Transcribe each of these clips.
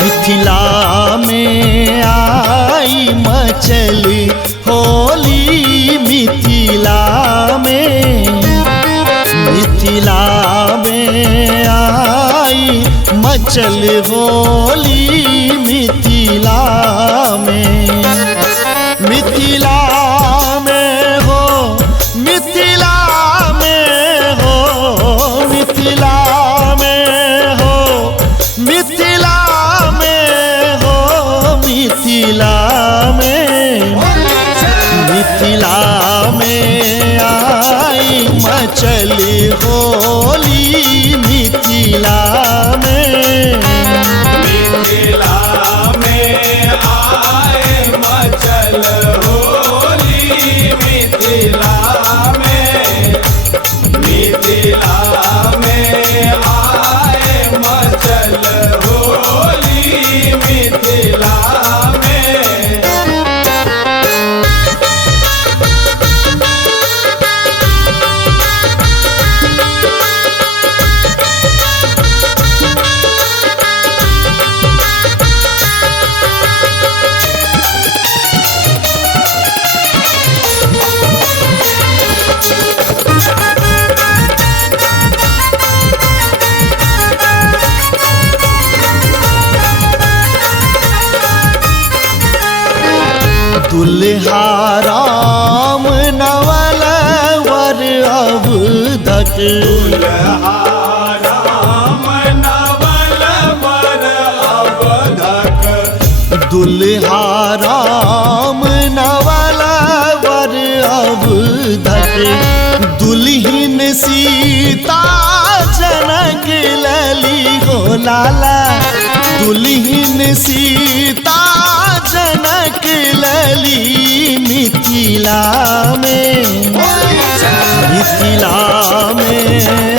मिथिला में आई मचल होली, मिथिला में आई मचल होली, मिथिला में हो, मिथिला में हो, मिथिला में हो, मिथिला में आई मचल होली, मिथिला में आए मचल होली, मिथिला में आए मचल होली, मिथिला में। दुल्हा राम नवल वर अवधक, दुल्हा राम नवल वर अवधक, दुल्हा राम नवल वर अवधक, दुल्हिन सीता जनक लली हो लाला, दुल्हिन सीता जनक लली, मिथिला में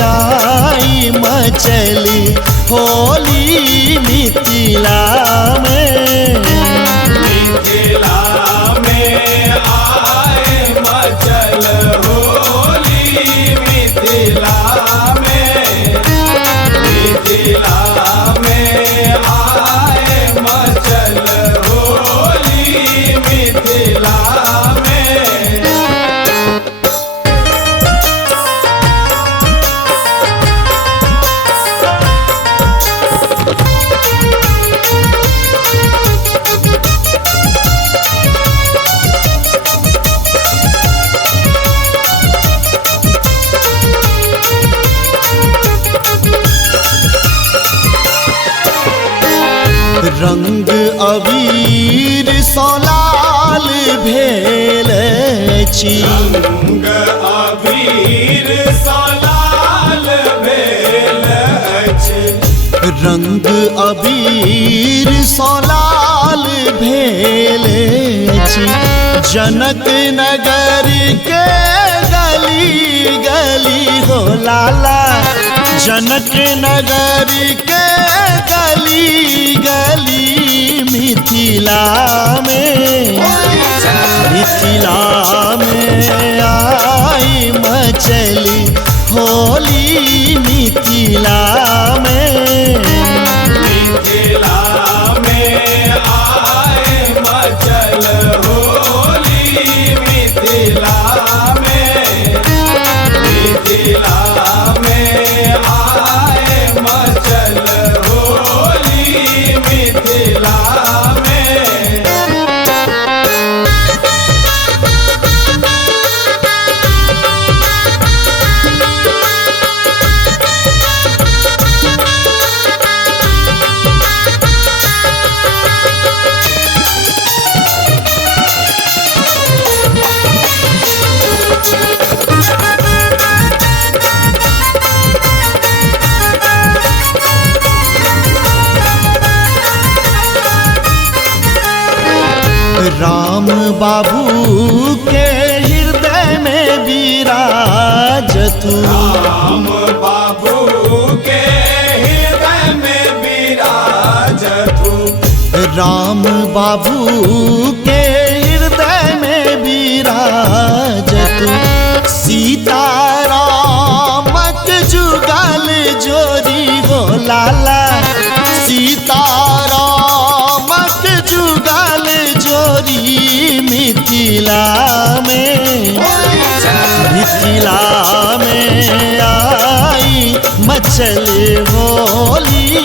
आई मचल होली, मिथिला में आए मचल होली, मिथिला में आए मचल होली, मिथिला में। रंग अबीर सौलाल भेल छी, रंग अबीर सलाल भेल अछि, रंग अबीर सौलाल भेल छी, जनक नगर के गली गली हो लाला, जनक नगर के गली गली, मिथिला में आई मचल होली, मिथिला में आए मचल होली, मिथिला में आए मचल होली, मिथिला में। बाबू के हृदय में विराजतु राम बाबू के हृदय में विराजतु राम बाबू के हृदय में विराजतु सीतारामक जुगल जोरी हो लाला सीतारामक जुगल जोरी मिथिला में आई मचल होली